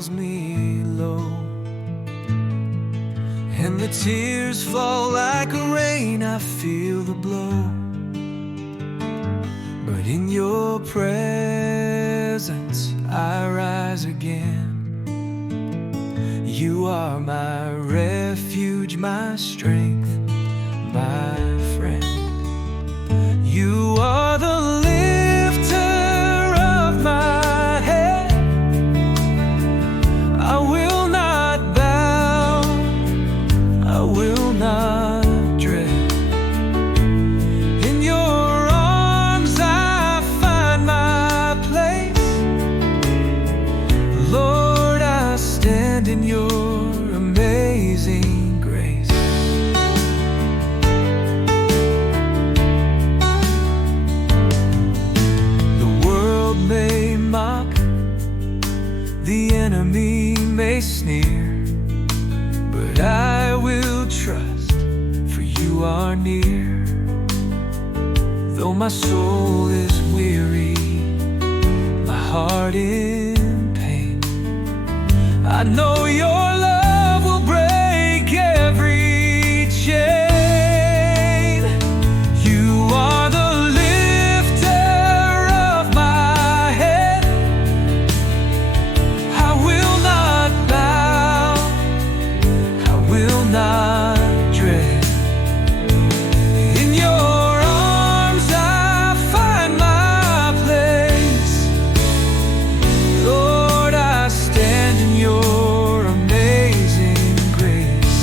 pulls me low, and the tears fall like rain. I feel the blow, but in your presence I rise again. You are my refuge, my strength, my friend. You are the lifter of my head. I will not bow, I will not dread. In your arms I find my place. Lord, I stand in your amazing grace. The world may mock, the enemy may sneer, but I will trust, for you are near. Though my soul is weary, my heart in pain, I know your love will break every chain. You are the lifter of my head. I will not bow, I will not dread. In your arms I find my place. Lord, I stand in your amazing grace.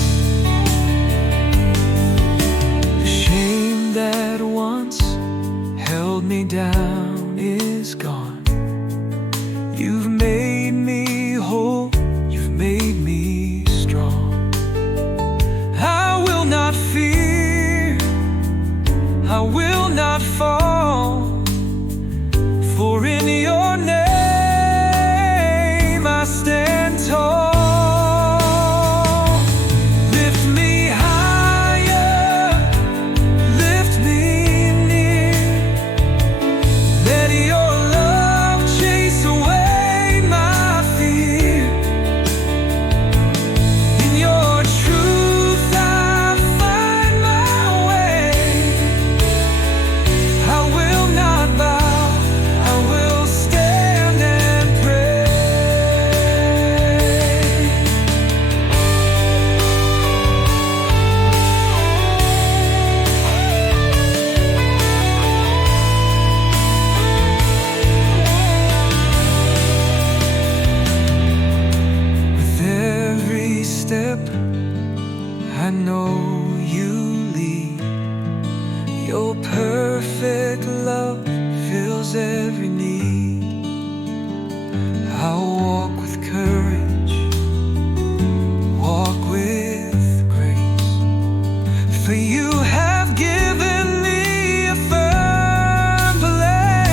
The shame that once held me down is gone. You've made me whole, you've made me strong. I will not fear, I will not fall, for in your name I stand tall. Lift me higher, lift me near. Let your love chase away my fear. In your truth I find my way. I will not bow, I will stand and pray. With every step I know you lead. Your perfect love fills every need. I'll walk with courage, walk with grace, for you have given me a firm place.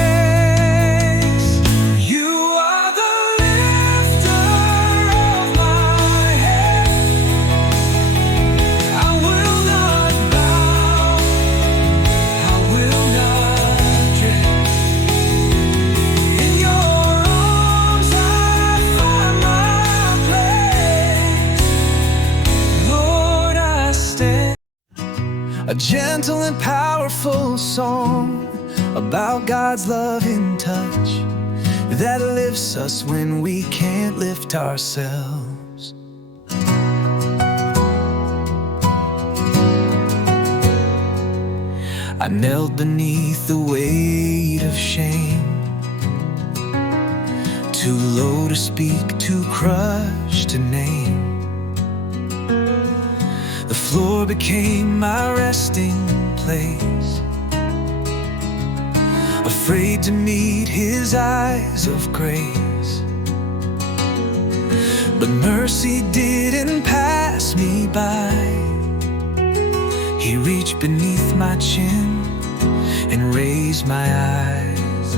You are the lifter of my head. I will not bow, I will not dread. In your arms I find my place. Lord, I stand. A gentle and powerful song about God's loving touch that lifts us when we can't lift ourselves. I knelt beneath the weight of shame, too low to speak, too crushed to name. The floor became my resting place, afraid to meet his eyes of grace. But mercy didn't pass me by. He reached beneath my chin and raised my eyes.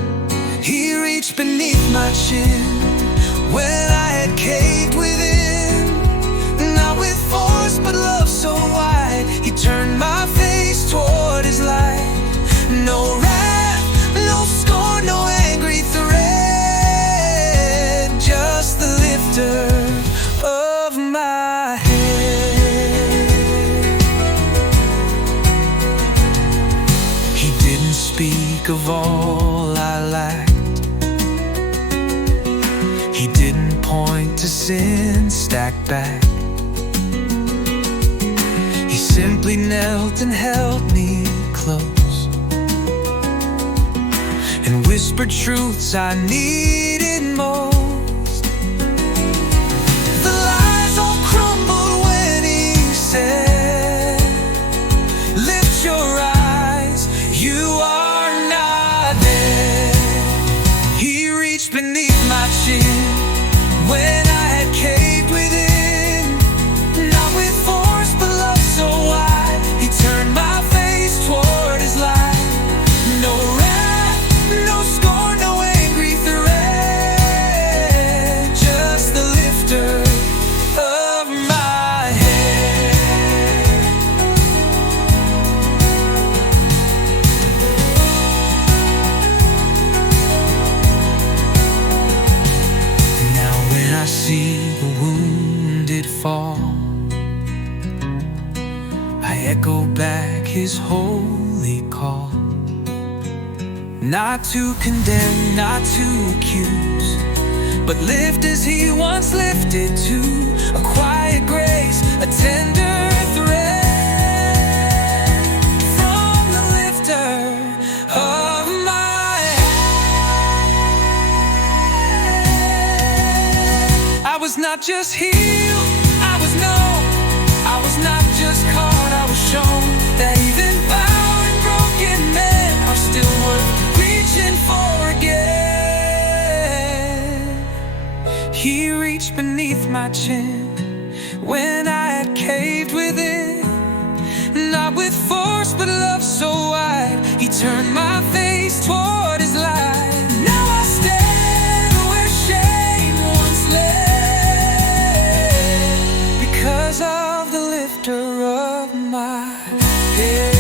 He reached beneath my chin when I had caved within, not with force but love so wide. He turned my face toward his light. No wrath, no scorn, no angry threat, just the lifter weak of all I lack. He didn't point to sin stacked back. He simply knelt and held me close and whispered truths I needed most. The lies all crumbled when he said, "Lift your eyes, you are not dead." He reached beneath my chin when I had caved within, not with force but love so wide. He turned my face toward his light. No wrath, no scorn, no angry threat, just the lifter of my head. Now when I see the wounded fall, I echo back his holy call. Not to condemn, not to accuse, but lift as he once lifted, to a quiet grace, a tender thread from the lifter of my head. I was not just healed, I was known. I was not just caught, I was shown that even bound and broken men are still worth reaching for again. He reached beneath my chin when I had caved within, not with force but love so wide. He turned my face toward his light. Now I stand where shame once lay, because of the lifter of my head.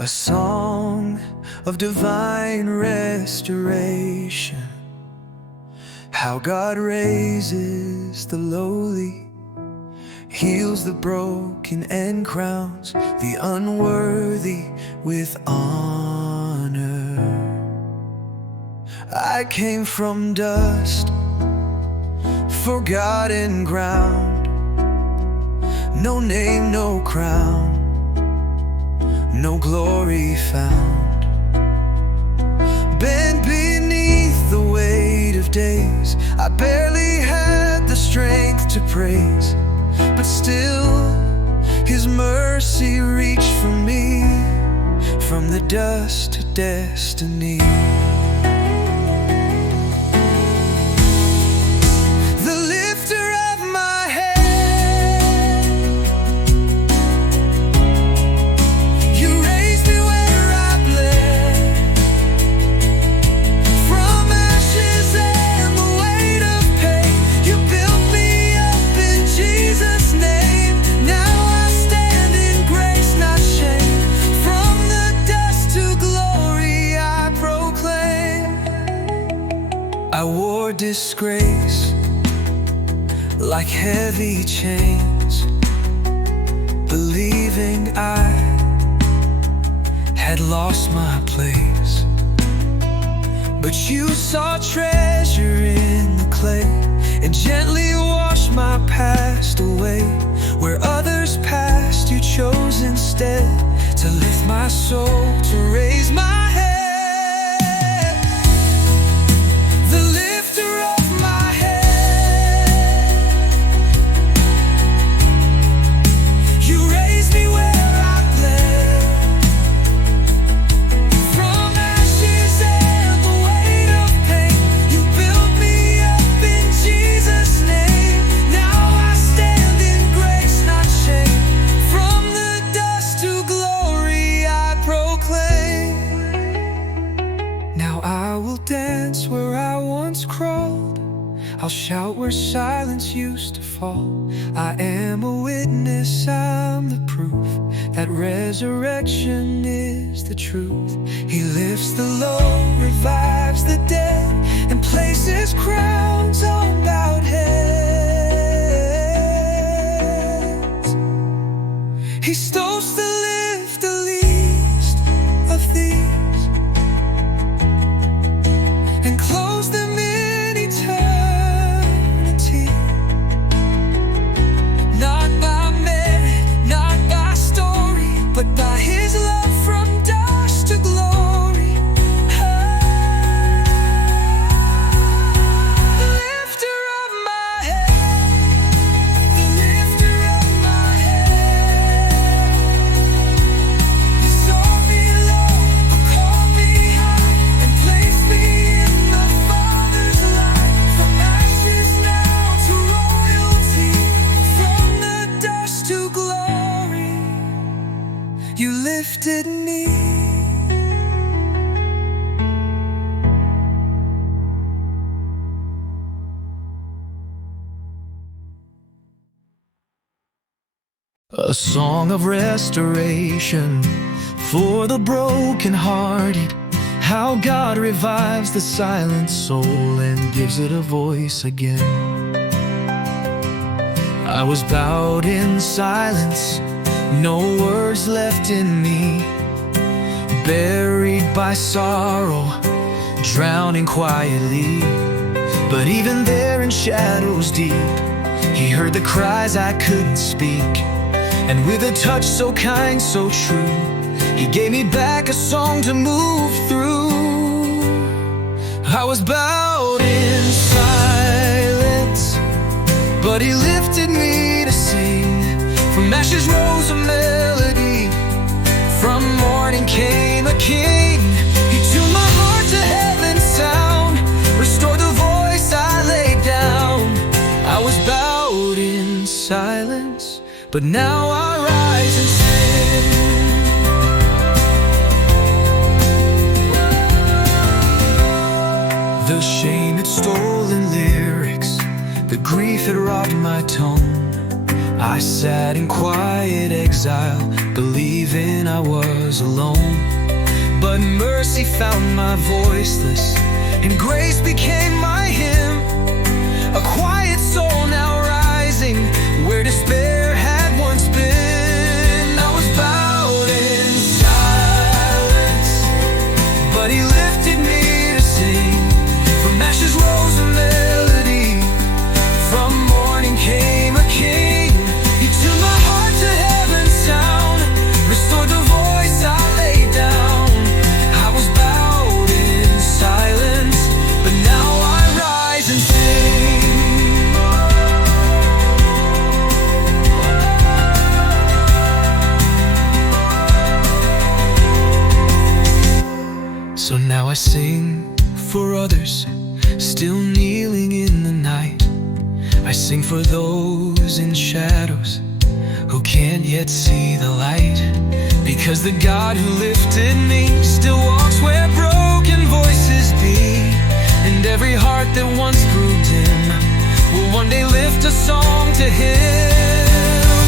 A song of divine restoration, how God raises the lowly, heals the broken, and crowns the unworthy with honor. I came from dust, forgotten ground, no name, no crown, no glory found. Bent beneath the weight of days, I barely had the strength to praise, but still his mercy reached for me, from the dust to destiny. I wore disgrace like heavy chains, believing I had lost my place. But you saw treasure in the clay and gently washed my past away. Where others passed, you chose instead to lift my soul, to raise my head. The lifter of my head. You raised me where I bled, from ashes and the weight of pain. You built me up in Jesus' name. Now I stand in grace, not shame. From the dust to glory I proclaim. once used to fall. I am a witness, I'm the proof that resurrection is the truth. He lifts the low, revives the dead, and places crowns on bowed heads. He stoops to lift the least of these and close them in eternity. Not by merit, not by story, but by His love from dust to glory. The lifter of my head, the lifter of my head. You saw me low, but called me high, and placed me in the Father's light. From ashes now to royalty, from the dust to glory, you lifted me. A song of restoration for the brokenhearted. How God revives the silent soul and gives it a voice again. I was bowed in silence, no words left in me, buried by sorrow, drowning quietly. But even there in shadows deep, He heard the cries I couldn't speak. And with a touch so kind, so true, He gave me back a song to move through. I was bowed in silence, but He lifted me to sing. From ashes rose a melody, from mourning came a king. He tuned my heart to heaven's sound, restored the voice I laid down. I was bowed in silence, but now I rise and sing. The shame had stolen lyrics, the grief had robbed my tone. I sat in quiet exile, believing I was alone. But mercy found my voiceless, and grace became my hymn. A quiet soul now rising where despair had once been. I was bowed in silence, but He lifted me to sing. From ashes rose a melody, from mourning came a king. He tuned my heart to heaven's sound, restored the voice I laid down. I was bowed in silence, but now I rise and sing. So now I sing for others still kneeling in the night. I sing for those in shadows who can't yet see the light. Because the God who lifted me still walks where broken voices be. And every heart that once grew dim will one day lift a song to Him.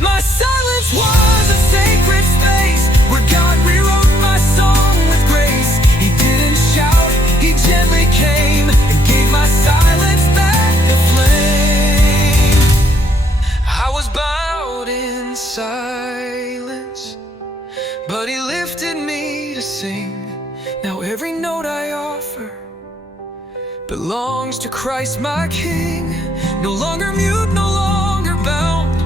My silence was a sacred space where God rewrote my song with grace. He didn't shout, He gently came and gave my silence back the flame. I was bowed in silence, but He lifted me to sing. Now every note I offer belongs to Christ my King. No longer mute, no longer bound,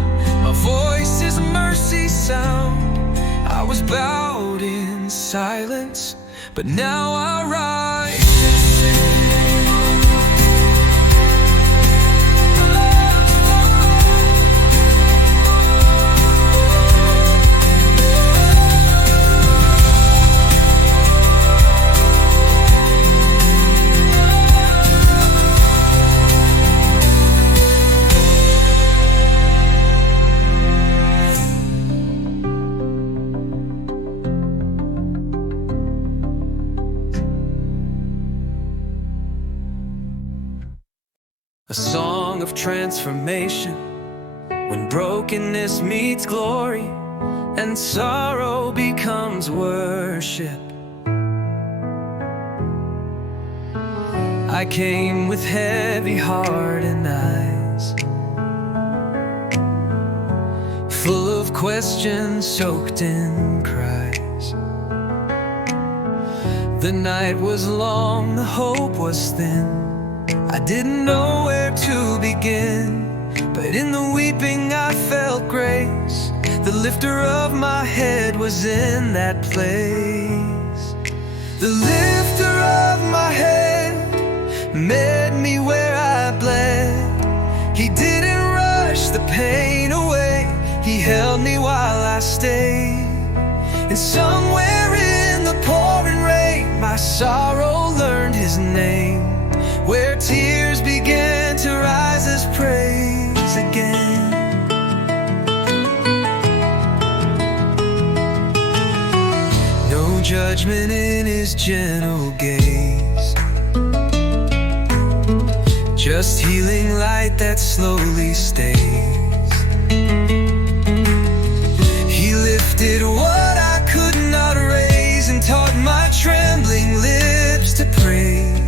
my voice is a mercy sound. I was bowed in silence, but now I rise and sing. A song song of transformation, when brokenness meets glory and sorrow becomes worship. I came with heavy heart and eyes, full of questions soaked in cries. The night was long, the hope was thin. I didn't know where to begin, but in the weeping I felt grace. The lifter of my head was in that place. The lifter of my head met me where I bled. He didn't rush the pain away, he held me while I stayed. And somewhere in the pouring rain, my sorrow learned his name, where tears began to rise as praise again. No judgment in his gentle gaze, just healing light that slowly stays. He lifted what I could not raise and taught my trembling lips to praise.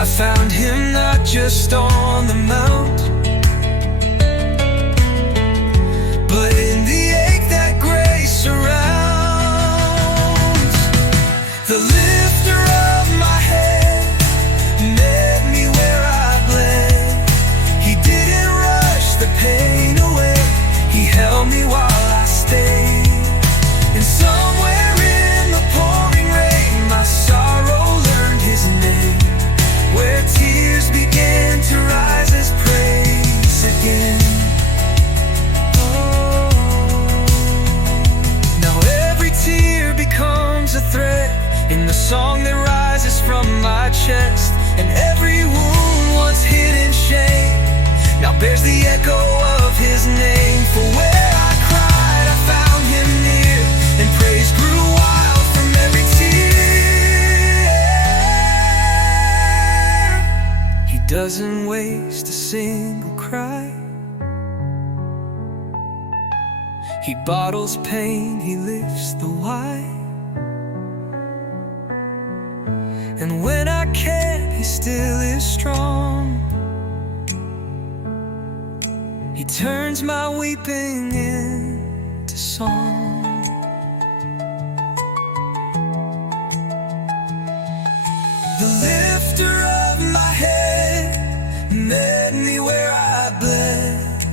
I found him not just on the mount, but in the ache that grace surrounds. The lifter of my head met me where I bled. He didn't rush the pain away, he held me while I stayed. And somewhere in the pouring rain, my sorrow learned his name, where tears began to rise as praise again. Now every tear becomes a thread in the song that rises from my chest, and every wound once hid in shame now bears the echo of his name. For where I cried, I found him near, and praise grew wild from every tear. He doesn't waste a single cry, he bottles pain, he lifts the why. And when I can't, he still is strong. He turns my weeping into song. The lifter of my head met me where I bled,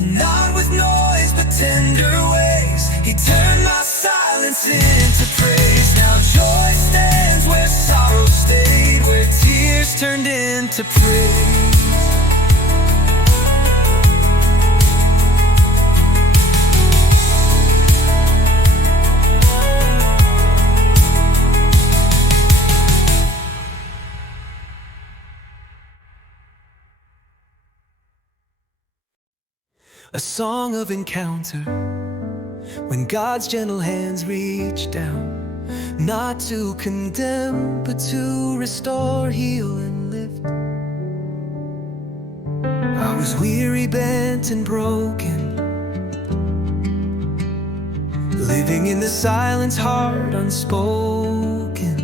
not with noise but tender ways. He turned my silence into praise. Now joy stands where sorrow stayed, where tears turned into praise. A song of encounter, when God's gentle hands reach down, not to condemn, but to restore, heal, and lift. I was weary, bent, and broken, living in the silence, heart unspoken,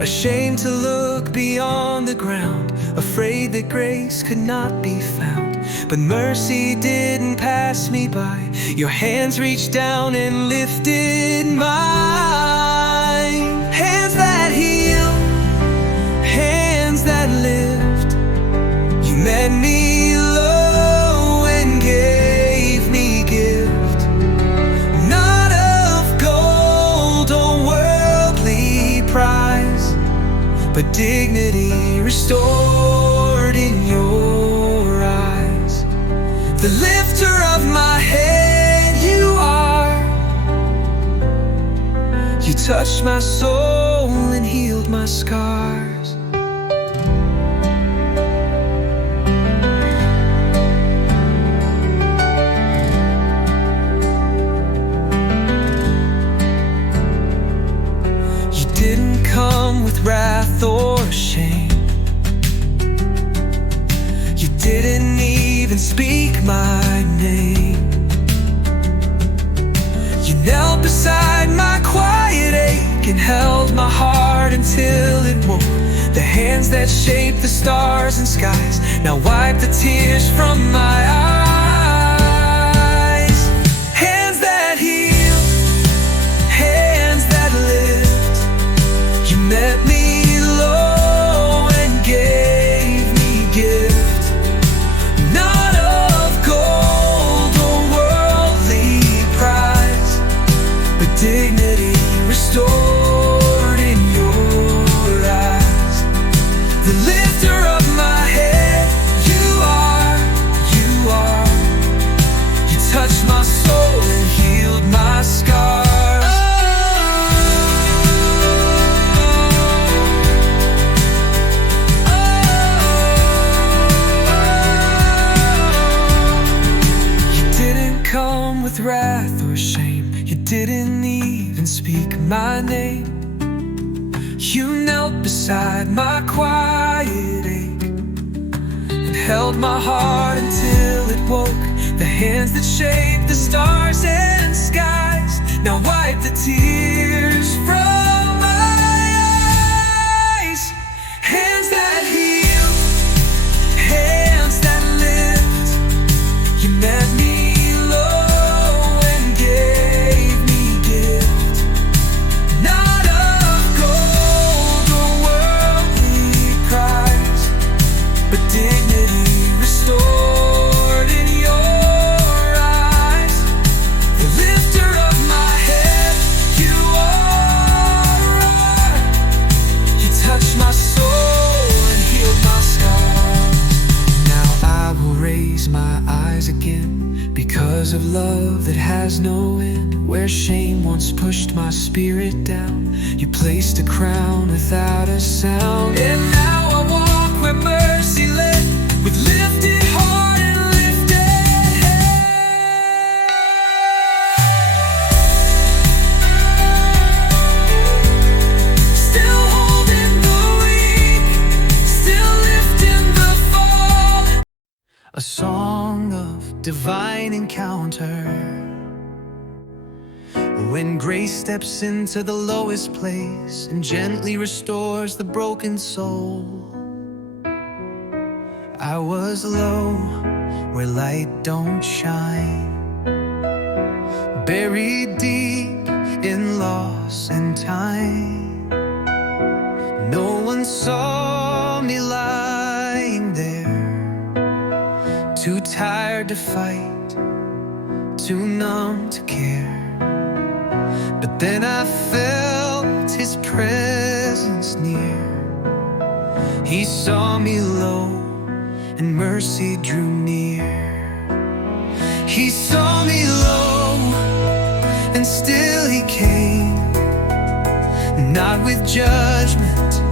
ashamed to look beyond the ground, afraid that grace could not be found. But mercy didn't pass me by, your hands reached down and lifted mine. Hands that heal, hands that lift. You met me low and gave me gift, not of gold or worldly prize, but dignity restored in your eyes. The lifter of my head you are. You touched my soul and healed my scars. even speak my name. You knelt beside my quiet ache and held my heart until it woke. The hands that shaped the stars and skies now wipe the tears from my eyes. Hands that heal, hands that lift. You met me low and gave me gift, not of gold or worldly prize, but dignity restored in your eyes. The lifter of my head, you are. You touched my soul and healed my scars. You didn't come with wrath or shame. You didn't even speak my name. You knelt beside my quiet ache and held my heart until it woke. The hands that shaped the stars and skies now wipe the tears from my eyes. Hands that heal, hands that lift. You met me low and gave me gift, not of gold or worldly prize, but dignity restored in your eyes. The lifter of my head, you are. You touched my soul and healed my scars. Now I will raise my eyes again because of love that has no end. Where shame once pushed my spirit down, you placed a crown without a sound. And now I walk where mercy led, with lifted heart and lifted head. Still holding the weak, still lifting the fallen. A song of divine encounter, when grace steps into the lowest place and gently restores the broken soul. I was low where light don't shine, buried deep in loss and time. No one saw me lying there, too tired to fight, too numb to care. But then I felt His presence near. He saw me low and mercy drew near. He saw me low and still He came, not with judgment,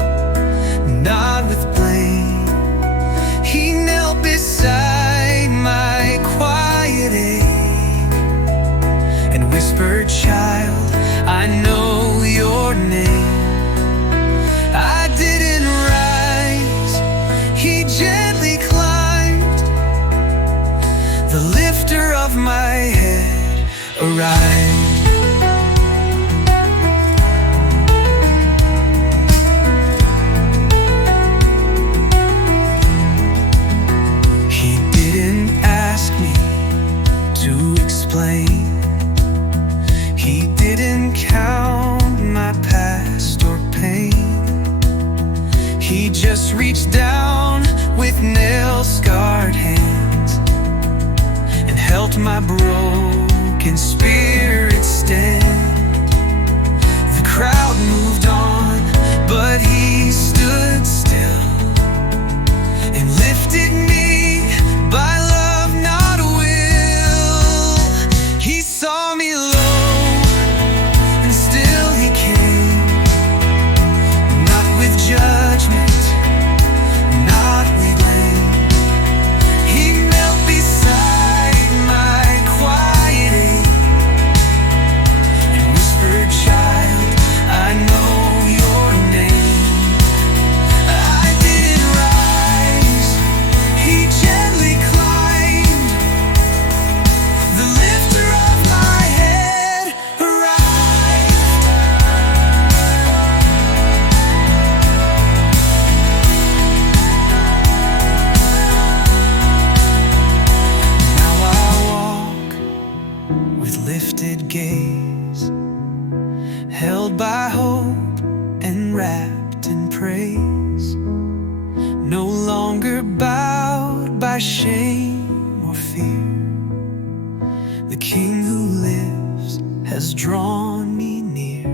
not with blame. He knelt beside my quiet ache and whispered, "Child, I know your name." I didn't rise, He gently climbed. The lifter of my head arrived. He didn't ask me to explain. He didn't count my past or pain. He just reached down with nail-scarred hands and helped my broken spirit stand. The crowd moved on, but He stood still and lifted me by love, not will. He saw me low and still He came, not with judgment, not with blame. He knelt beside my quiet ache longer bowed by shame or fear. The King who lives has drawn me near.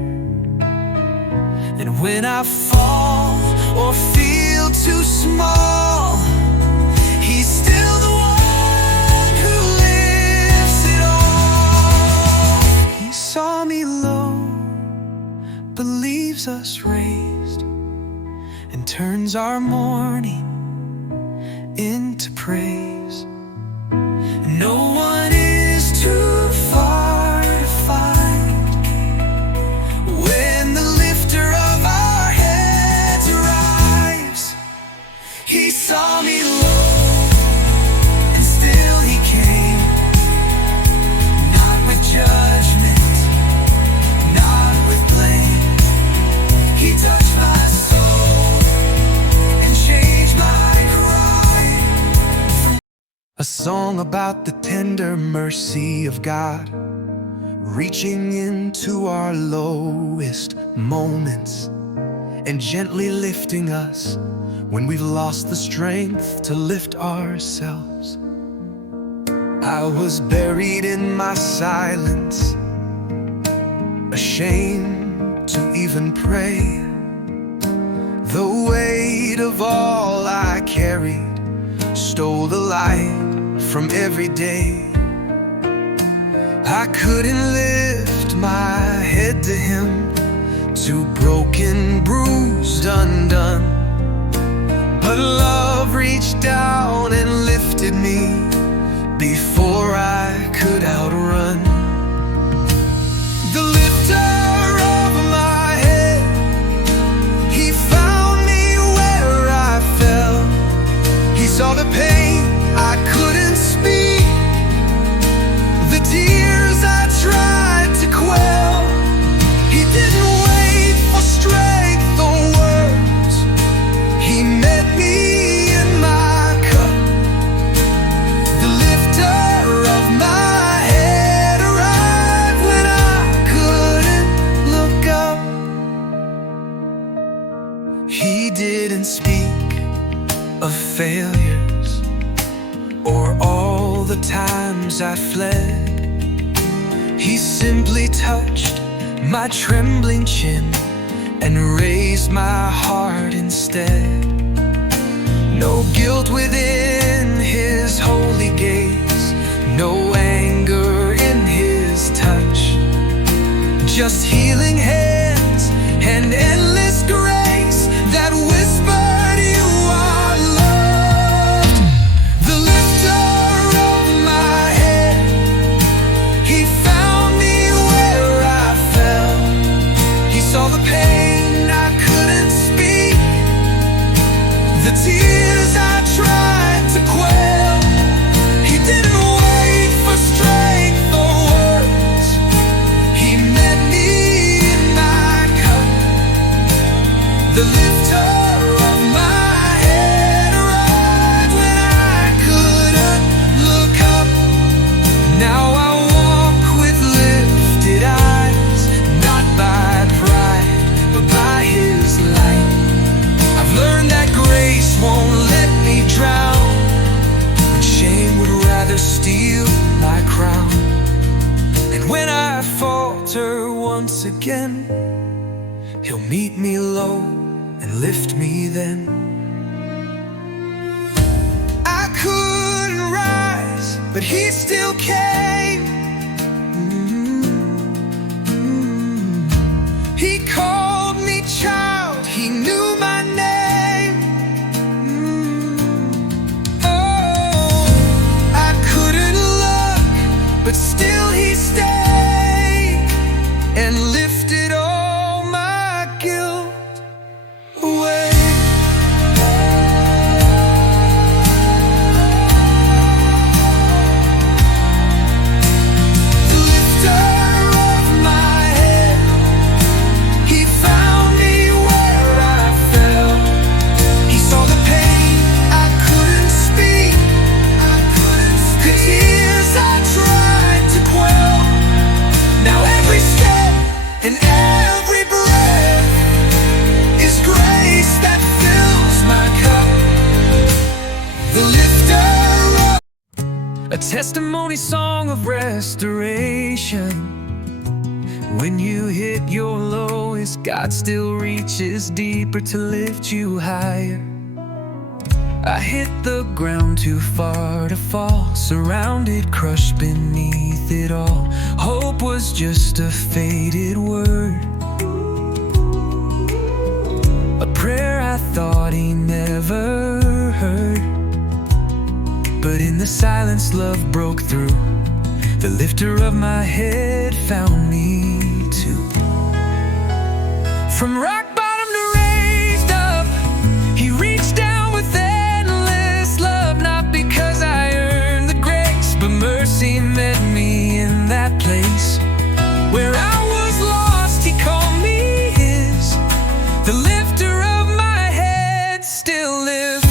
And when I fall or feel too small, He's still the one who lifts it all. He saw me low, but leaves us raised, and turns our mourning into praise. No one is too far to find when the lifter of our heads arrives. He saw me low, and still He came, not with judgment, not with blame. He touched my soul and changed my cry. A song about the tender mercy of God, reaching into our lowest moments and gently lifting us when we've lost the strength to lift ourselves. I was buried in my silence, ashamed to even pray. The weight of all I carried stole the light from every day. I couldn't lift my head to Him, too broken, bruised, undone. But love reached down and lifted me before I could outrun. The lifter of my head, He found me where I fell. He saw the pain I couldn't speak, the tears I tried to quell. He didn't wait for strength or words. He met me in my cup. The lifter of my head arrived when I couldn't look up. He didn't speak of failures or all the times I fled. He simply touched my trembling chin and raised my heart instead. No guilt within His holy gaze, no anger in His touch, just healing hands and endless grace that whispered, "You are loved." The lifter of my head, He found me where I fell. He saw the pain I couldn't speak, the tears I tried to quell. He didn't wait for strength or words. He met me in my cup. The lifter of my head arrived when I couldn't look up. Now I walk with lifted eyes, not by pride, but by His light. I've learned that grace won't let me drown, when shame would rather steal my crown. And when I falter once again, He'll meet me low and lift me then. I couldn't rise, but He still came. He called me child, He knew my name. Oh, I couldn't look, but still He stayed and lifted all my guilt away. the lifter up. A testimony song of restoration. When you hit your lowest, God still reaches deeper to lift you higher. I hit the ground too far to fall, surrounded, crushed beneath it all. Hope was just a faded word, a prayer I thought he never heard. But in the silence, love broke through. The lifter of my head found me too. From rock bottom to raised up, he reached down with endless love. Not because I earned the grace, but mercy met me in that place. Where I was lost, he called me his. The lifter of my head still lives.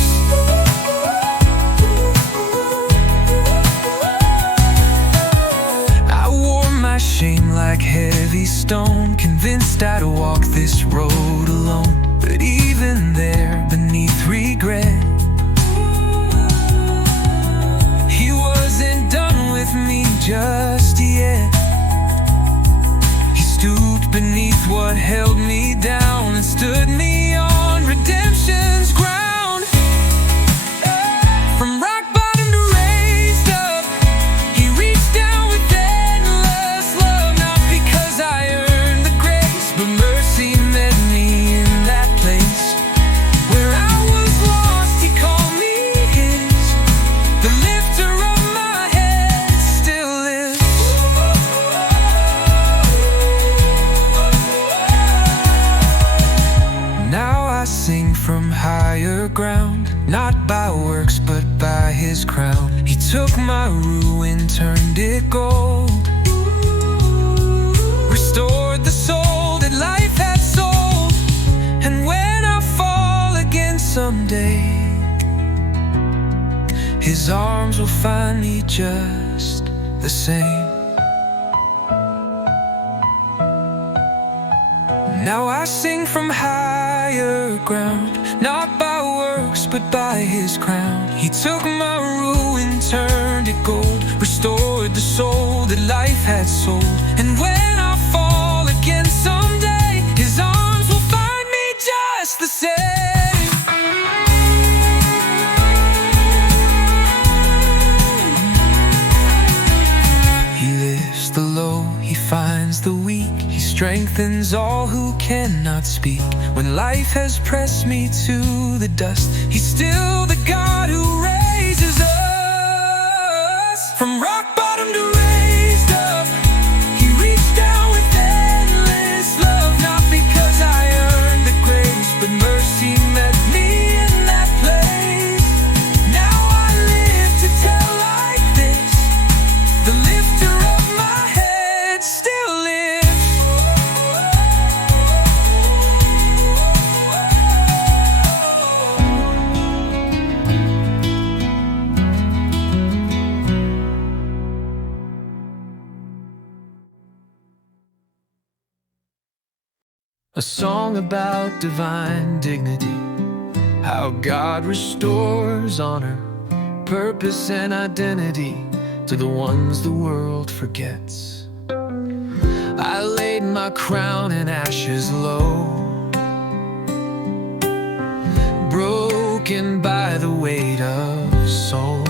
Shame like heavy stone, convinced I'd walk this road alone. But even there, beneath regret, he wasn't done with me just yet. He stooped beneath what held me down and stood me on redemption's ground. From rock bottom to raised up, he reached down with from higher ground, not by works but by his crown. He took my ruin, turned it gold, restored the soul that life had sold. And when I fall again someday, his arms will find me just the same. Now I sing from higher ground, not by works but by his crown. He took my ruin, turned it gold, restored the soul that life had sold. And when I fall again someday, his arms will find me just the same. He lifts the low, he finds the weak, he strengthens all who cannot speak. When life has pressed me to the dust, he's still the God who raises us. From rock bottom to raised up, he reached down with endless love. Not because I earned the grace, but mercy met me in that place. Now I live to tell like this, the lifter of my head still lives. A song about divine dignity, how God restores honor, purpose and identity to the ones the world forgets. I laid my crown in ashes low, broken by the weight of soul.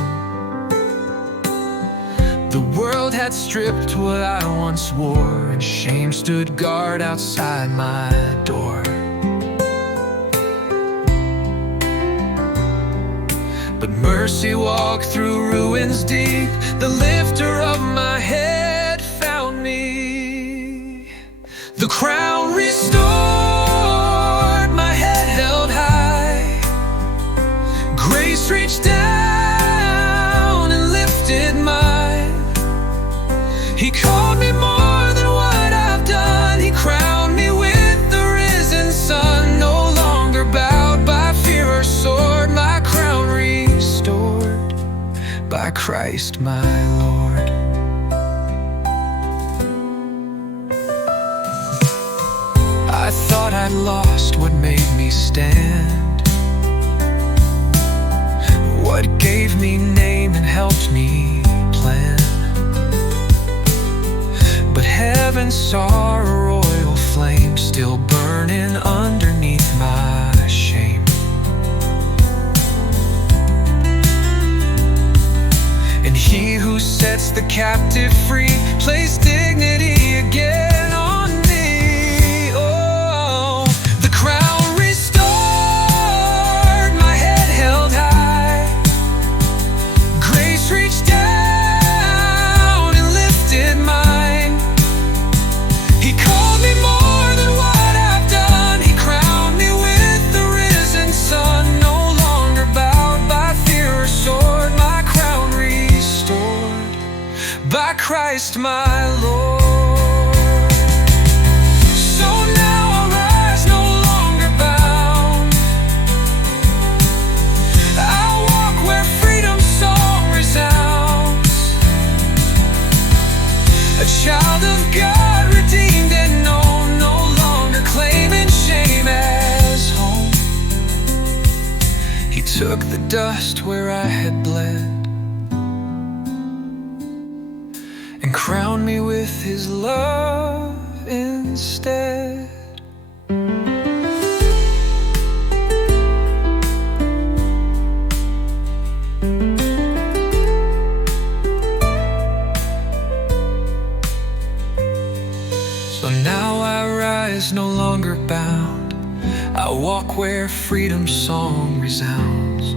The world had stripped what I once wore, and shame stood guard outside my door. But mercy walked through ruins deep. The lifter of my head found me. The crown restored, my head held high. Grace reached down and lifted mine. He called me more than what I've done. He crowned me with the risen sun. No longer bowed by fear or sword. My crown restored by Christ my Lord. I thought I'd lost what made me stand, what me name and helped me plan. But heaven saw a royal flame still burning underneath my shame. And he who sets the captive free placed dignity again on me. Oh, the crown restored, my head held high. Grace reached down and lifted mine. He called me more than what I've done. He crowned me with the risen sun. No longer bowed by fear or sword, my crown restored by Christ my Lord. So now I rise no longer bound. I walk where freedom's song resounds. A child of God, redeemed and known, no longer claiming shame as home. He took the dust where I had bled and crowned me with his love instead. So now I rise no longer bound. I walk where freedom's song resounds.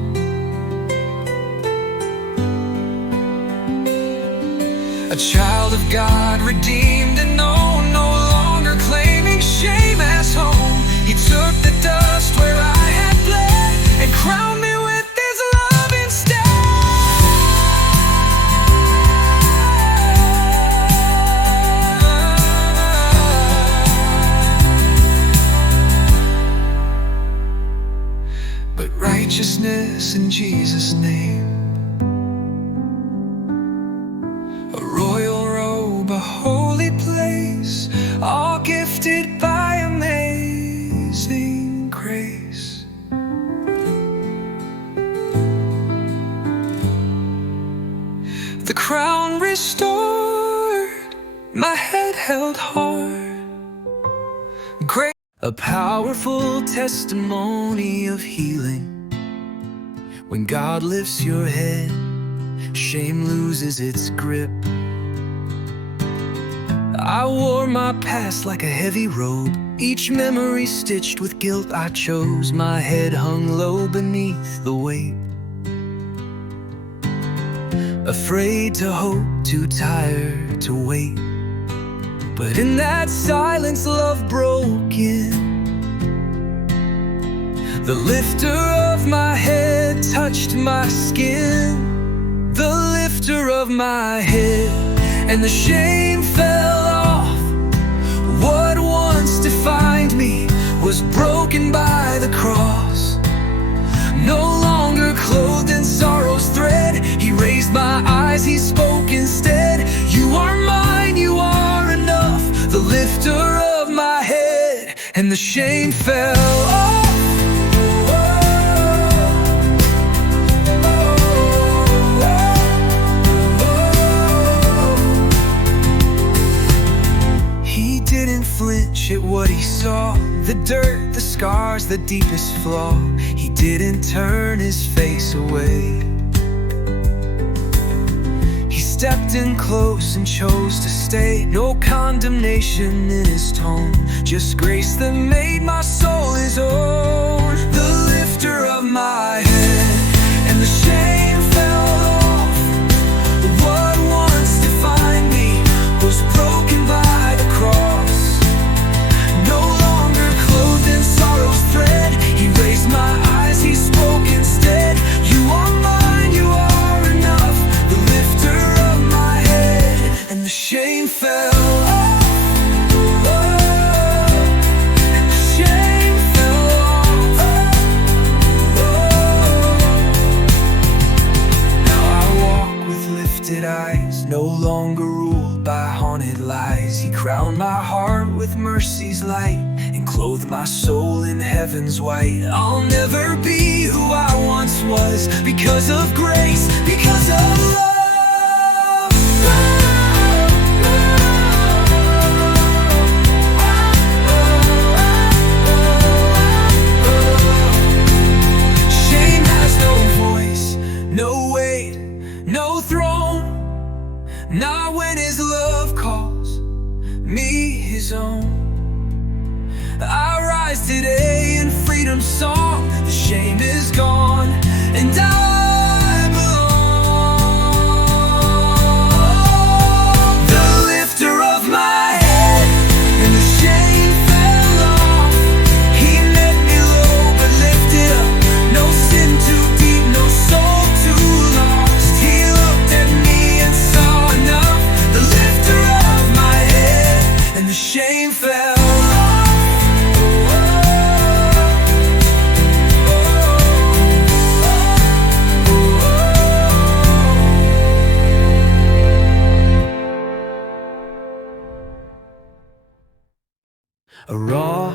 A child of God, redeemed and known, no longer claiming shame as home. He took the dust where I had bled and crowned me with his love instead. But righteousness in Jesus' name, a royal robe, a holy place, all gifted by amazing grace. The crown restored, my head held hard. Great, a powerful testimony of healing. When God lifts your head, shame loses its grip. I wore my past like a heavy robe, each memory stitched with guilt I chose. My head hung low beneath the weight, afraid to hope, too tired to wait. But in that silence, love broke in. The lifter of my head touched my skin, the lifter of my head, and the shame fell off. What once defined me was broken by the cross. No longer clothed in sorrow's thread, he raised my eyes, he spoke instead. You are mine, you are enough, the lifter of my head, and the shame fell off. Flinch at what he saw, the dirt, the scars, the deepest flaw. He didn't turn his face away. He stepped in close and chose to stay. No condemnation in his tone, just grace that made my soul his own. The lifter of my head, and the shame fell off. What once defined me was broken by the cross. No longer clothed in sorrow's thread, he raised my eyes, he spoke instead. You are mine, you are enough, the lifter of my head, and the shame fell off. And the shame fell off. Now I walk with lifted eyes, no longer ruled by haunted lies. He crowned my heart with mercy's light and clothe my soul in heaven's white. I'll never be who I once was, because of grace, because of love. Shame has no voice, no weight, no throne, not when his love calls me his own. I rise today in freedom's song. The shame is gone and I belong. The lifter of my head and the shame fell off. He met me low but lifted up. No sin too deep, no soul too lost. He looked at me and saw enough. The lifter of my head and the shame fell off. A raw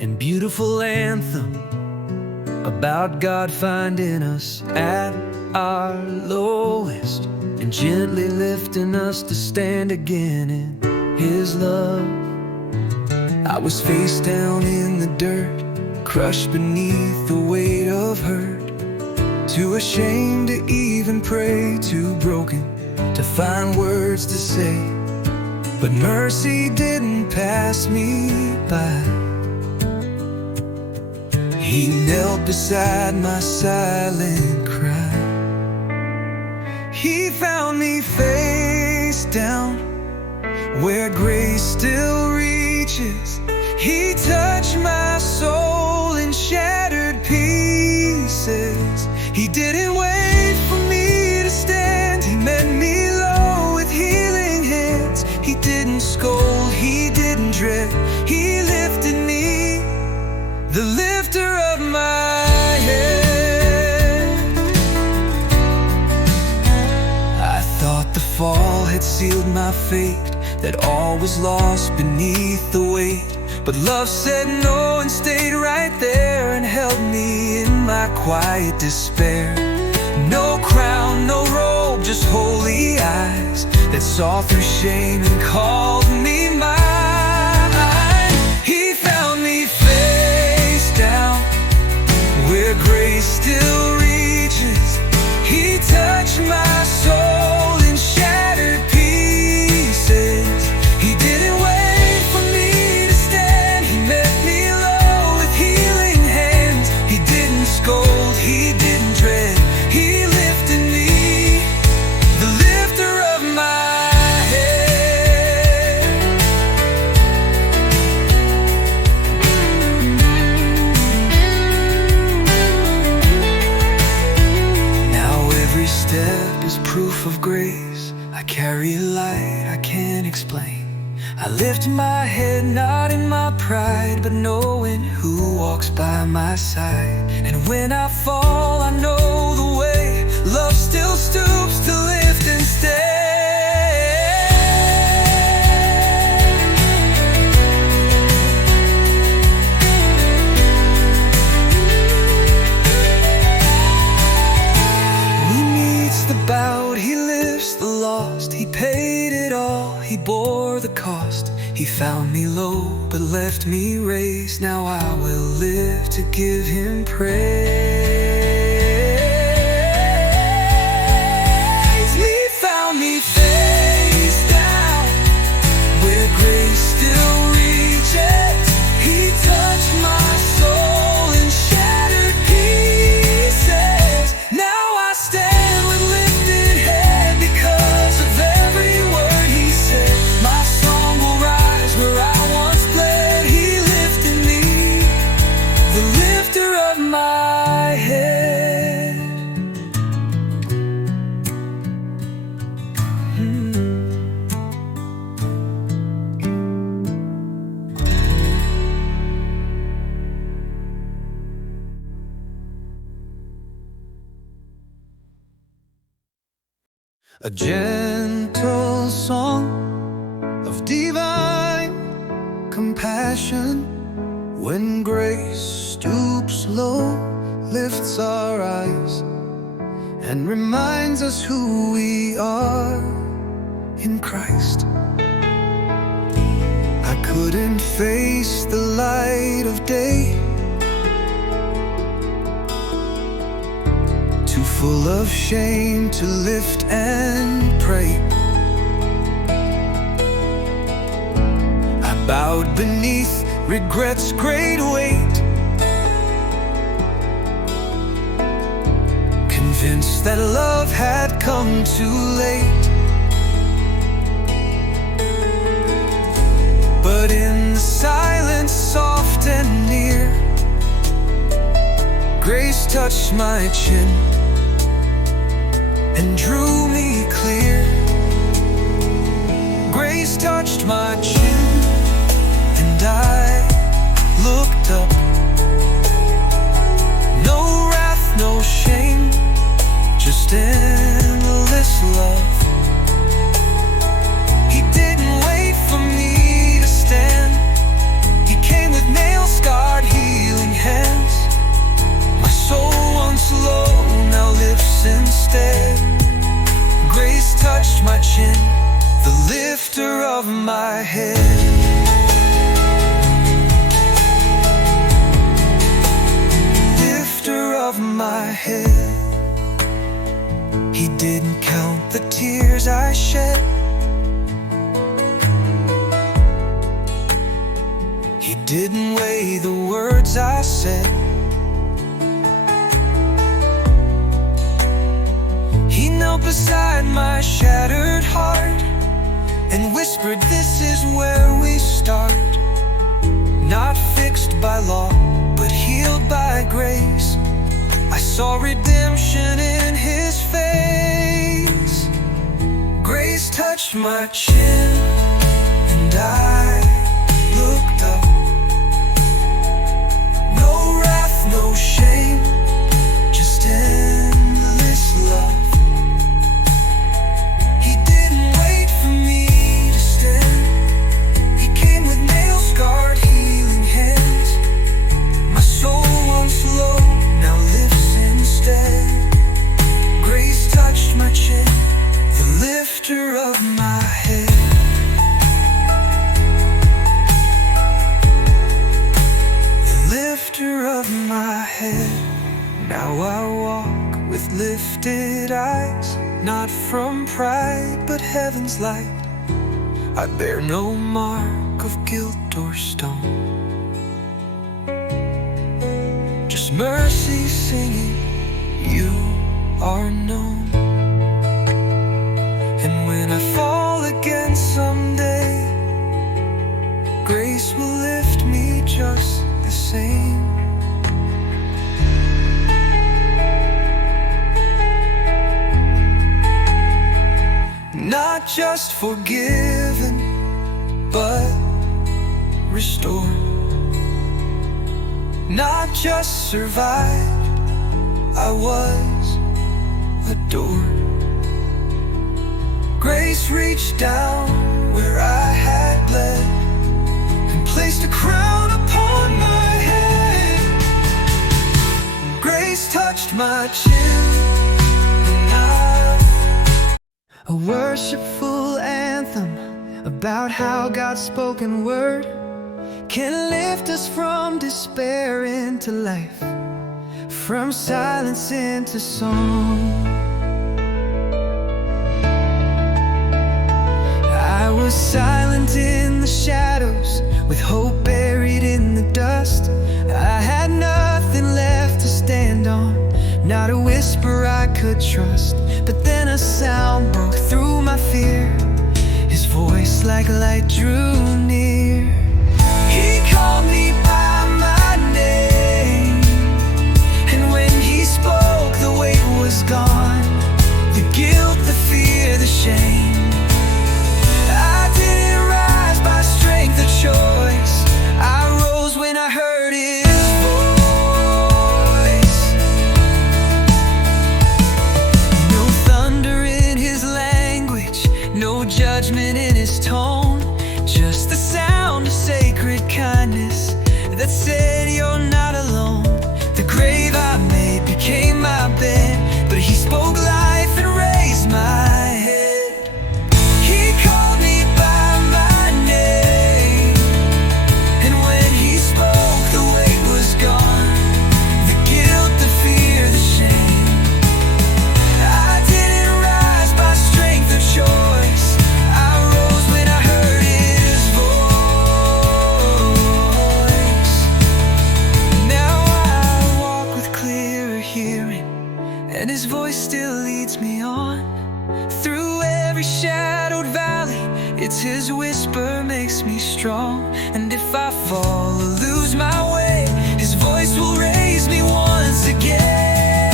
and beautiful anthem about God finding us at our lowest and gently lifting us to stand again in his love. I was face down in the dirt, crushed beneath the weight of hurt, too ashamed to even pray, too broken to find words to say. But mercy didn't pass me by. He knelt beside my silent cry. He found me face down where grace still reaches. He touched my soul in shattered pieces. He didn't wait for me to stand. He met me low with healing hands. He didn't scold, he didn't dread. He lifted me, the lifter of my head. I thought the fall had sealed my fate, that all was lost beneath the weight. But love said no and stayed right there and held me in my quiet despair. No crown, no robe, just holy eyes that saw through shame and called me mine. He found me face down where grace still reaches. He touched my soul in shattered pieces. He didn't wait for me to stand. He met me low with healing hands. He didn't scold, he didn't dread. He lifted me, the lifter of my head. Now every step is proof of grace. I carry a light I can't explain. I lift my head not in my pride, but knowing who walks by my side. And when I fall, I know the way. Love still stoops to lift and stay. He meets the bowed, he lifts the lost. He paid it all, he bore the cost. He found me low, but left me raised. Now I will live to give him praise. He found me face down where grace still reaches. He touched my soul in shattered pieces. Now I stand with lifted head because of every word he said. My song will rise where I once bled. He lifted me, the lifter of my head. A gentle song of divine compassion When grace stoops low, lifts our eyes, and reminds us who we are in Christ. I couldn't face the light of day, too full of shame to lift and pray. I bowed beneath regret's great weight, convinced that love had come too late. But in the silence, soft and near, grace touched my chin and drew me clear. Grace touched my chin, and I looked up. No wrath, no shame, just endless love. He didn't wait for me to stand. He came with nail-scarred, healing hands. My soul once low now lifts instead. Grace touched my chin, the lifter of my head. Of my head. He didn't count the tears I shed. He didn't weigh the words I said. He knelt beside my shattered heart and whispered, "This is where we start." Not fixed by law, but healed by grace. I saw redemption in his face. Grace touched my chin, and I looked up. No wrath, no shame, just endless love. He didn't wait for me to stand. He came with nail-scarred, healing hands. My soul once low now lifts instead. Grace touched my chin, the lifter of my head. The lifter of my head. Now I walk with lifted eyes, not from pride but heaven's light. I bear no mark of guilt or stone, just mercy singing, "You are known." And when I fall again someday, grace will lift me just the same. Not just forgiven, but restored. Not just survived, I was adored. Grace reached down where I had bled and placed a crown upon my head. Grace touched my chin, and a worshipful anthem about how God's spoken word can lift us from despair into life, from silence into song. I was silent in the shadows, with hope buried in the dust. I had nothing left to stand on, not a whisper I could trust. But then a sound broke through my fear, his voice like light drew near. He called me by my name, and when he spoke, the weight was gone, the guilt, the fear, the shame. I didn't rise by strength or choice, I rose when I heard his voice. No thunder in his language, no judgment in his tone, just the sound of sacred kindness that said, His voice still leads me on. Through every shadowed valley, it's His whisper makes me strong. And if I fall or lose my way, His voice will raise me once again.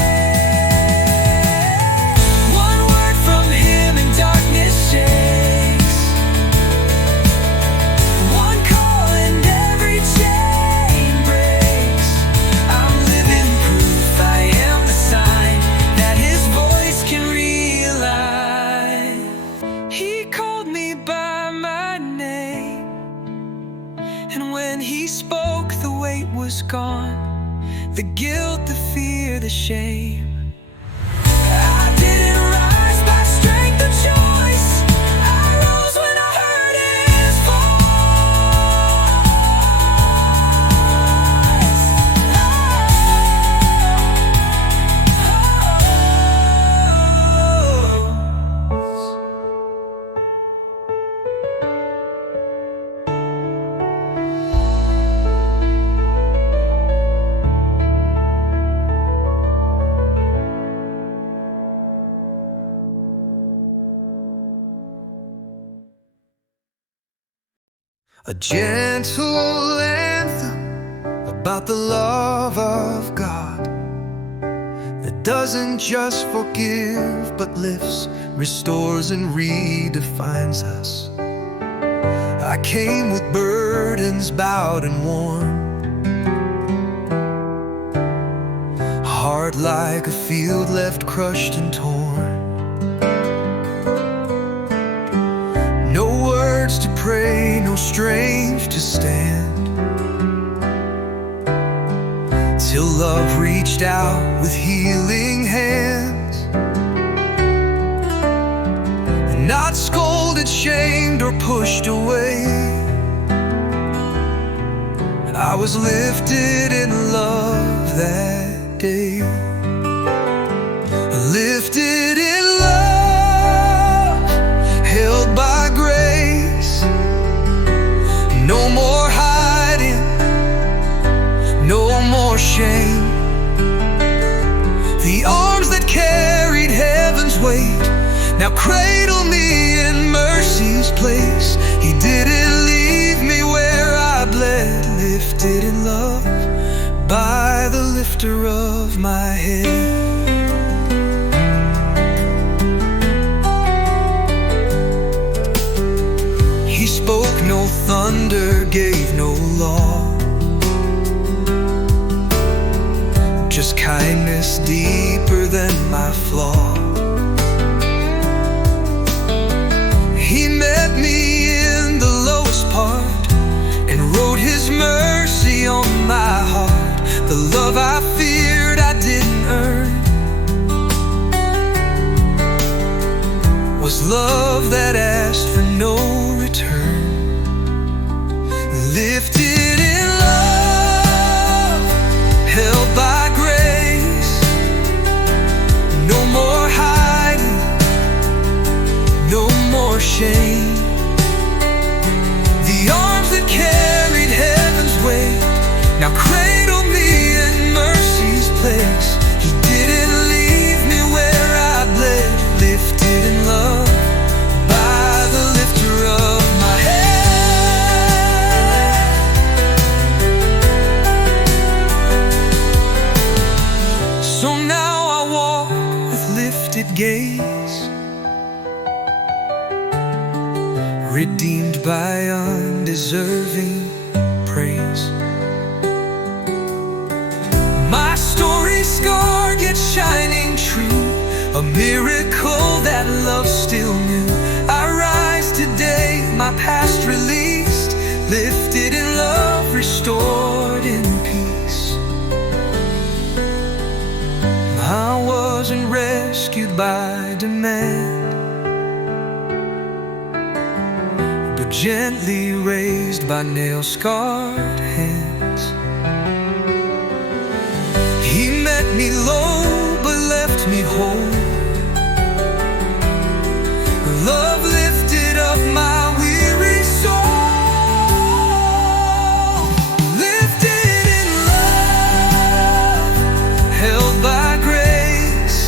One word from Him and darkness shakes. One call and every chain breaks. I'm living proof, I am the sign that His voice can realize. He called me by my name, and when He spoke, the weight was gone. The guilt, the fear, the shame. I didn't rise by strength or choice. I rose when I heard His A gentle anthem about the love of God that doesn't just forgive but lifts, restores and redefines us. I came with burdens bowed and worn, heart like a field left crushed and torn. No words to pray, no strength to stand, till love reached out with healing hands. Not scolded, shamed, or pushed away, I was lifted in love that day. Lifted in love, held by grace. No more hiding, no more shame. The arms that carried heaven's weight now cradle me in mercy's place. He didn't leave me where I bled. Lifted in love by the lifter of my head. He spoke no thunder, gave no law, just kindness deeper than my flaw. He met me in the lowest part and wrote His mercy on my heart. The love I feared I didn't earn was love that asked for no return. Lifted in love, held by grace. No more hiding, no more shame. The arms that carried heaven's weight now cradle me in mercy's place. He didn't leave me where I bled. Lifted in love by the lifter of my head. So now I walk with lifted gaze, redeemed by undeserving praise. My story scarred yet shining true, a miracle that love still knew. I rise today, my past released, lifted in love, restored in peace. I wasn't rescued by demand, but gently raised by nail-scarred hands. He met me low but left me whole. Love lifted up my weary soul. Lifted in love, held by grace.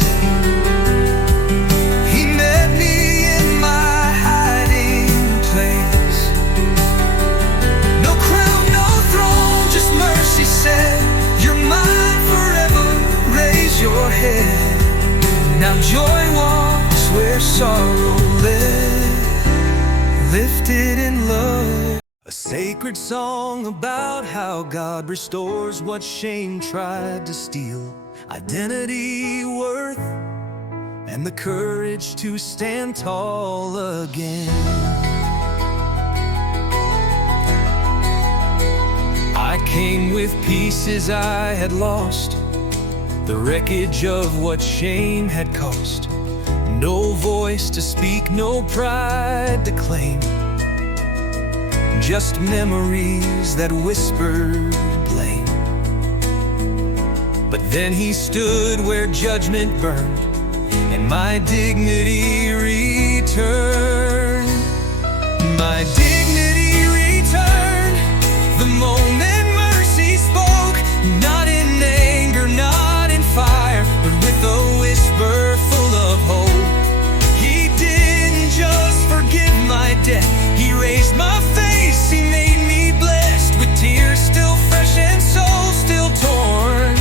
Now joy walks where sorrow led, lifted in love. A sacred song about how God restores what shame tried to steal. Identity, worth, and the courage to stand tall again. I came with pieces I had lost, the wreckage of what shame had cost. No voice to speak, no pride to claim, just memories that whispered blame. But then he stood where judgment burned, and my dignity returned. My dignity returned the moment mercy spoke, not in anger, not in fire, but with a whisper full of hope. He didn't just forgive my debt, he raised my face, he made me blessed, with tears still fresh and soul still torn.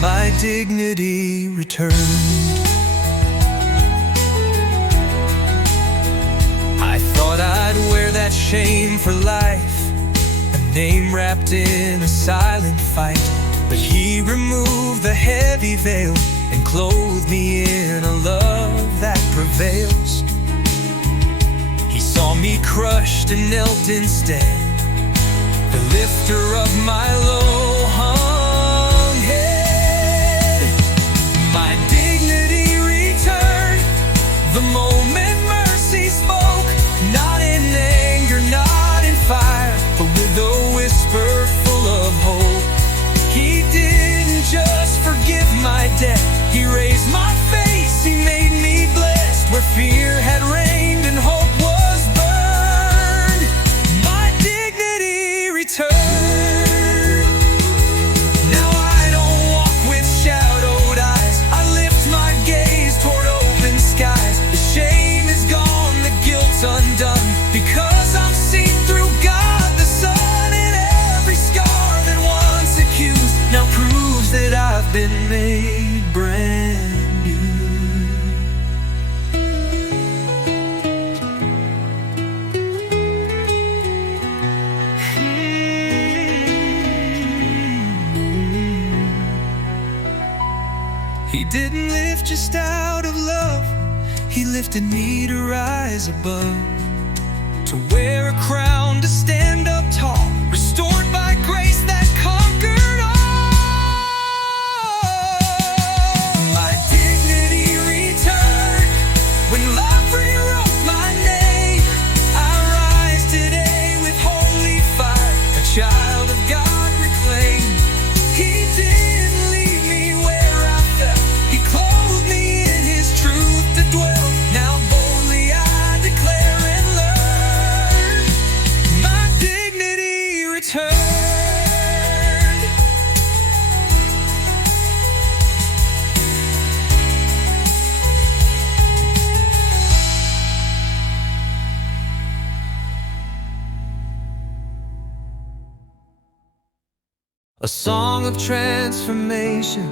My dignity returned. I thought I'd wear that shame for life, a name wrapped in a silent fight. But he removed the heavy veil and clothed me in a love that prevails. He saw me crushed and knelt instead, the lifter of my low hung head. My dignity returned the moment mercy spoke, not in anger, not in fire, but with a whisper full of hope. He didn't just forgive my debt, he raised my face, he made me blessed, where fear had reigned and hope was burned. My dignity returned. Now I don't walk with shadowed eyes, I lift my gaze toward open skies. The shame is gone, the guilt's undone, because I'm seen through God the Son, and every scar that once accused now proves that I've been made brand new. He didn't live just out of love, he lifted me to rise above, to wear a crown, to stand up tall, restored by grace that conquered all. My dignity returned when love rewrote my name. I rise today with holy fire, a child of God reclaimed. He didn't leave me where I fell, he clothed me in his truth to dwell. Now boldly I declare and learn, my dignity returned. A song of transformation,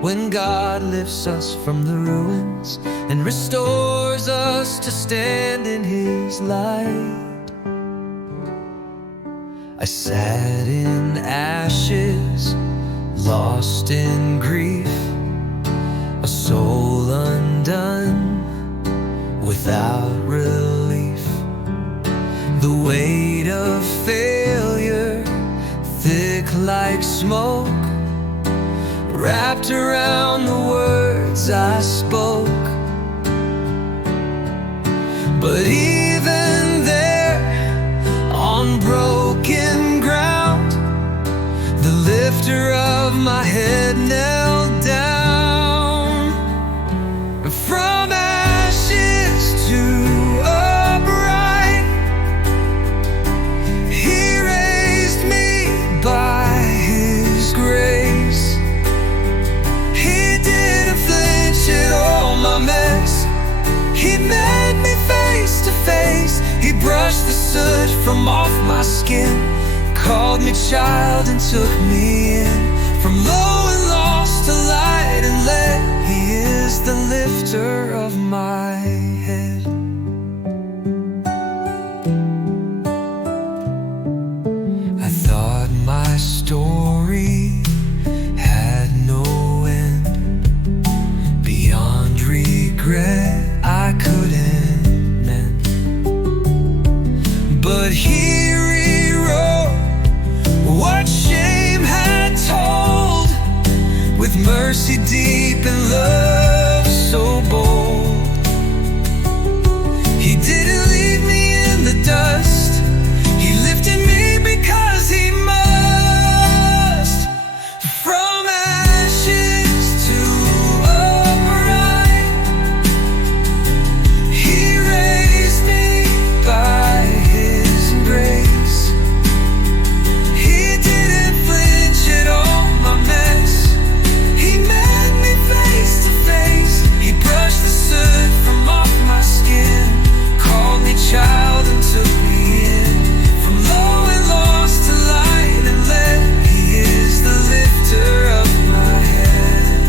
when God lifts us from the ruins and restores us to stand in his light. I sat in ashes, lost in grief, a soul undone, without relief. The weight of failure, thick like smoke, wrapped around the words I spoke. But even there, on broken ground, the lifter of my head knelt down. From ashes to upright, he raised me by his grace. He didn't flinch at all my mess, he met me face to face. He brushed the soot from off my skin, called me child and took me in. From low and lost to light and let his is the lifter of my head. I thought my story had no end. Beyond regret I couldn't mend. But he rewrote what shame had told, with mercy deep and love so bold. He didn't leave me in the dust. He lifted me because he must. From ashes to upright, he raised me by his grace. He didn't flinch at all my mess. He met me face to face. He brushed the soot from off my skin, called me child and took me in. From low and lost to light and let, he is the lifter of my head.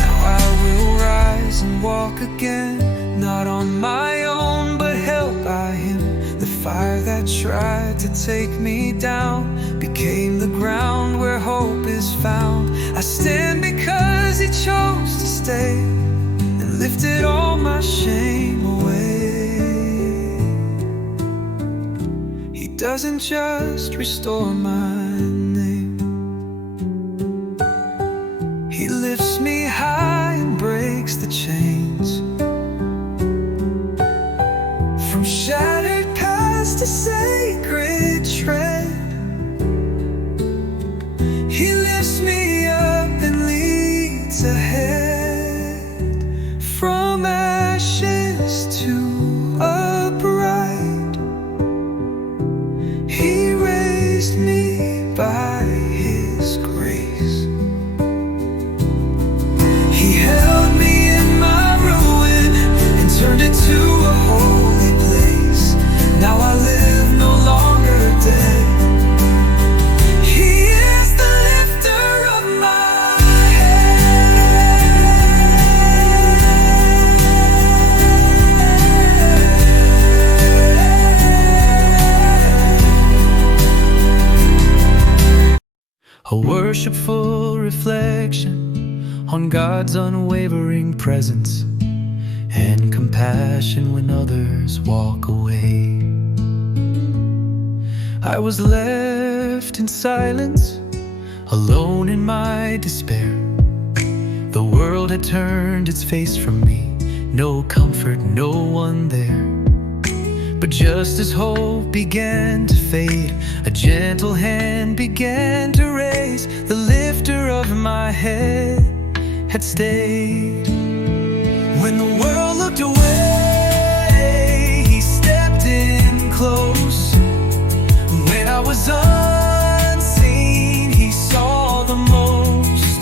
Now I will rise and walk again, not on my own but held by him. The fire that tried to take me down became the ground where hope is found. I stand because he chose to stay and lifted all my shame away. He doesn't just restore my name, he lifts me high and breaks the chains. From shattered past to sacred tread, he lifts me up and leads ahead. From ashes to upright, he raised me by his grace. He held me in my ruin and turned it to a holy place. Now I live no longer dead. He is the lifter of my head. A worshipful reflection on God's unwavering presence and compassion when others walk away. I was left in silence, alone in my despair. The world had turned its face from me, no comfort, no one there. But just as hope began to fade, a gentle hand began to raise. The lifter of my head had stayed. When the world looked away, he stepped in close. When I was unseen, he saw the most.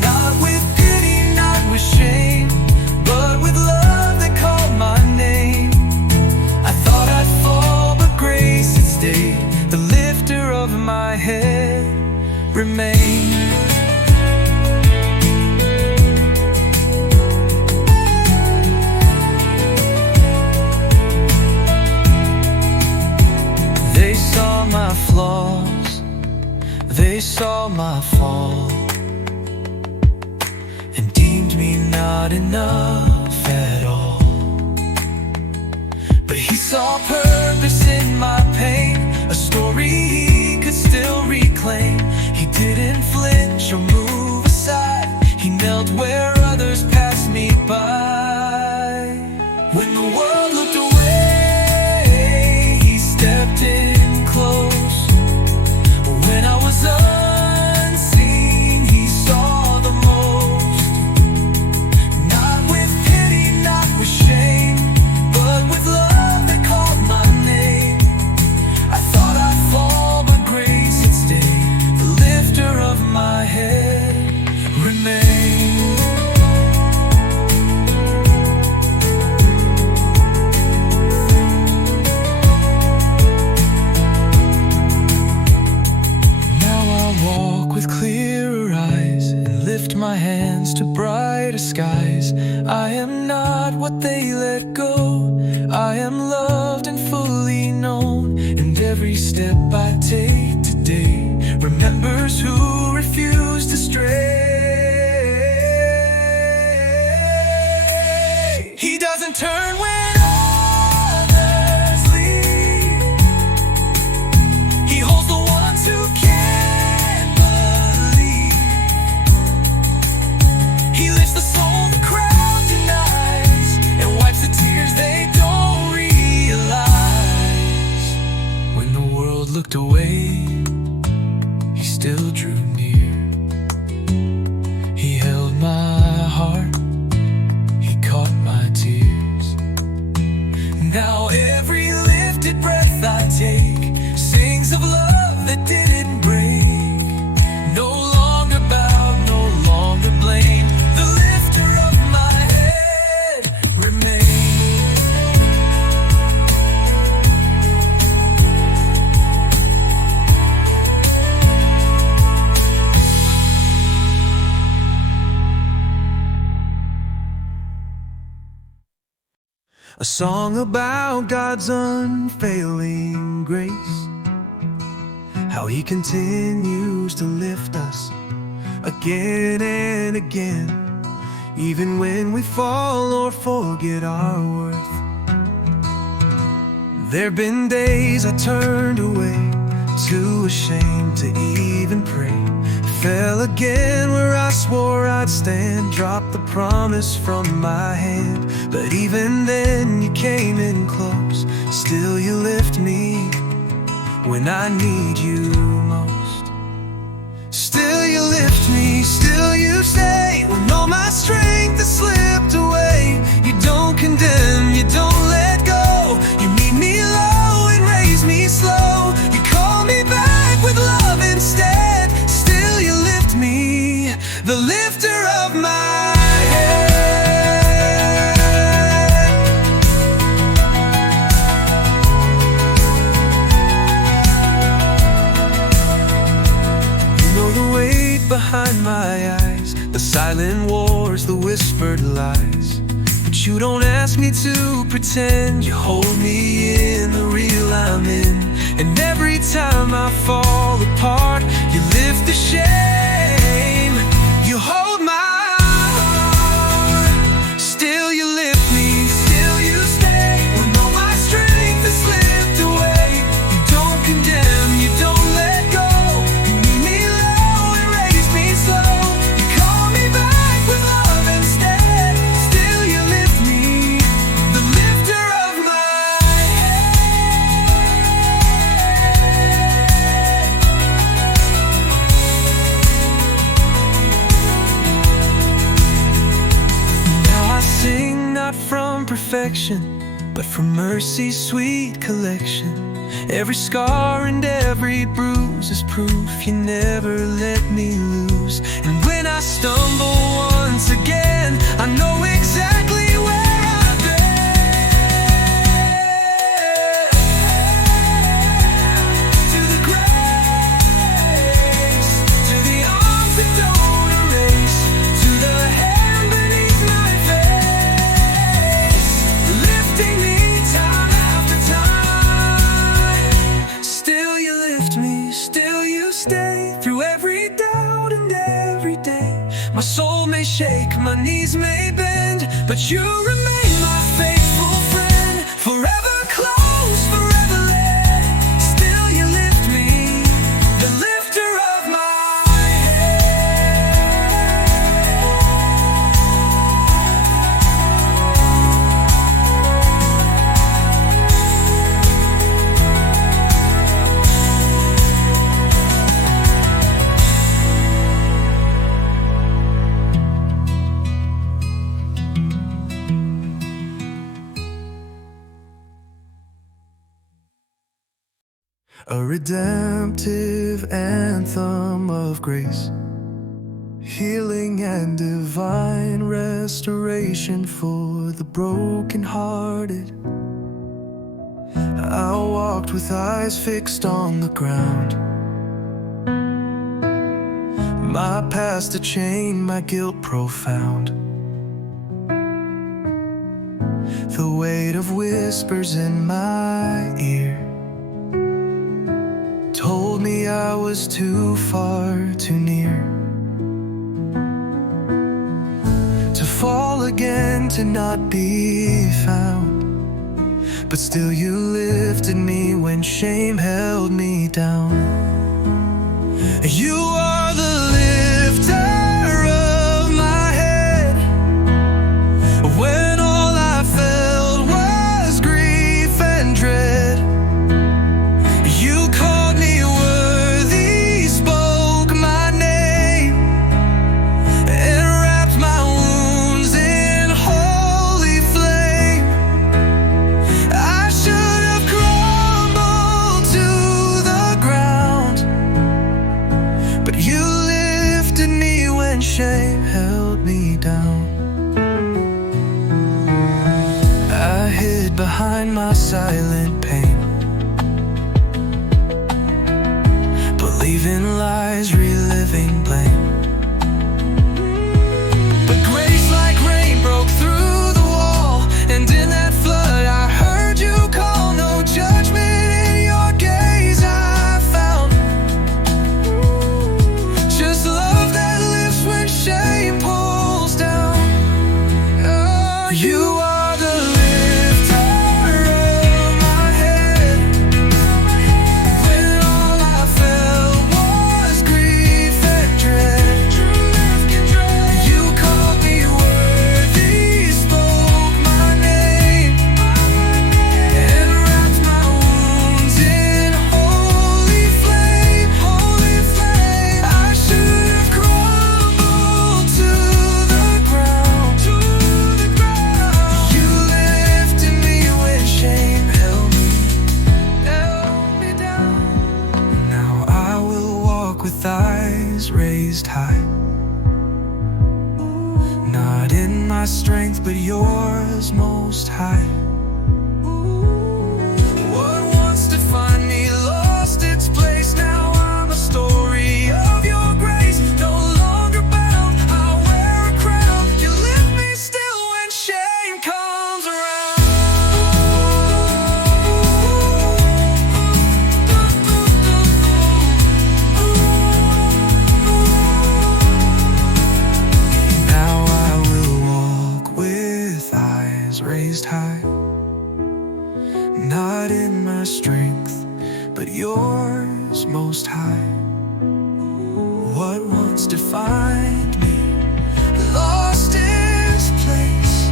Not with pity, not with shame, but with love that called my name. I thought I'd fall, but grace had stayed. The lifter of my head remained. They saw my flaws, they saw my fall, and deemed me not enough at all. But he saw purpose in my pain, a story he could still reclaim. He didn't flinch or move aside, he knelt where others passed me by. When the world looked away, he stepped in close. When I was unseen, he saw the most. Not with pity, not with shame, but with love that called my name. I thought I'd fall, but grace had stayed. The lifter of my head remained. brighter skies. I am not what they let go. I am loved and fully known, and every step I take today remembers who refused to stray. He doesn't turn when others leave. He holds the ones who can't believe. He lifts the soul the crowd denies, and wipes the tears they don't realize. When the world looked away, he still drew near. He held my heart, he caught my tears. Now every lifted breath I take sings of love that didn't break. No longer bowed, no longer blamed. The lifter of my head remains. A song about God's unfailing grace, how He continues to lift us again and again, even when we fall or forget our worth. There've been days I turned away, too ashamed to even pray. Fell again where I swore I'd stand, dropped the promise from my hand. But even then you came in close, still you lift me when I need you most. Still you lift me, still you stay when all my strength has slipped away. You don't condemn, you don't let go. You meet me low and raise me slow. You call me back with love instead. Still you lift me, the lifter of my head. You know the weight behind my eyes, the silent wars, the whispered lies. But you don't ask me to pretend. You hold me in the real I'm in. And every time I fall apart, you lift the shame. You hold my heart. Still you lift me, still you stay when all my strength has slipped away. You don't condemn, you don't let go. You meet me low and raise me slow. You call me back with love instead. Still you lift me, the lifter of my sing not from perfection, but from mercy's sweet collection. Every scar and every bruise is proof you never let me lose. And when I stumble once again, I know exactly where I've been. To the grace, to the arms that don't erase, to the hand beneath my face, lifting me time after time. Still you lift me, still you stay through every doubt and every day. My soul may shake, my knees may bend, but you remain my faithful friend. Forever close, forever led. Still you lift me, the lifter of my a redemptive anthem of grace, healing and divine restoration for the brokenhearted. I walked with eyes fixed on the ground, my past a chain, my guilt profound. afraid of whispers in my ear. Told me I was too far, too near to fall again, to not be found. But still you lifted me when shame held me down. You are the lifter of my head when all I felt was grief and dread. You called me worthy, spoke my name, and wrapped my wounds in holy flame. I should have crumbled to the ground, but you lifted me when shame held me down. I hid behind my silent pain, believing lies, reliving blame. But grace like rain broke through the wall, and in that flood I heard you call. No judgment in your gaze I found, just love that lifts when shame pulls down. Oh, you are the lifter of my head when all I felt was grief and dread. You called me worthy, spoke my name, and wrapped my wounds in holy flame, holy flame. I should have crumbled to the ground, to the ground. You lifted me when shame held me down. Now I will walk with eyes raised high, not in my strength, but yours most high. What once defined me lost its place. Now I'm a story of your grace, no longer bound. I wear a crown. You lift me still when shame comes around. Now I will walk with eyes raised high, not in my strength, but yours most high. What once defined me lost its place.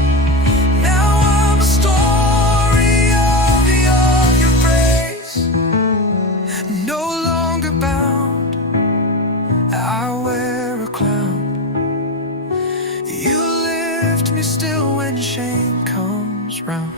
Now I'm a story of your grace, no longer bound. I wear a crown. You lift me still when shame comes round.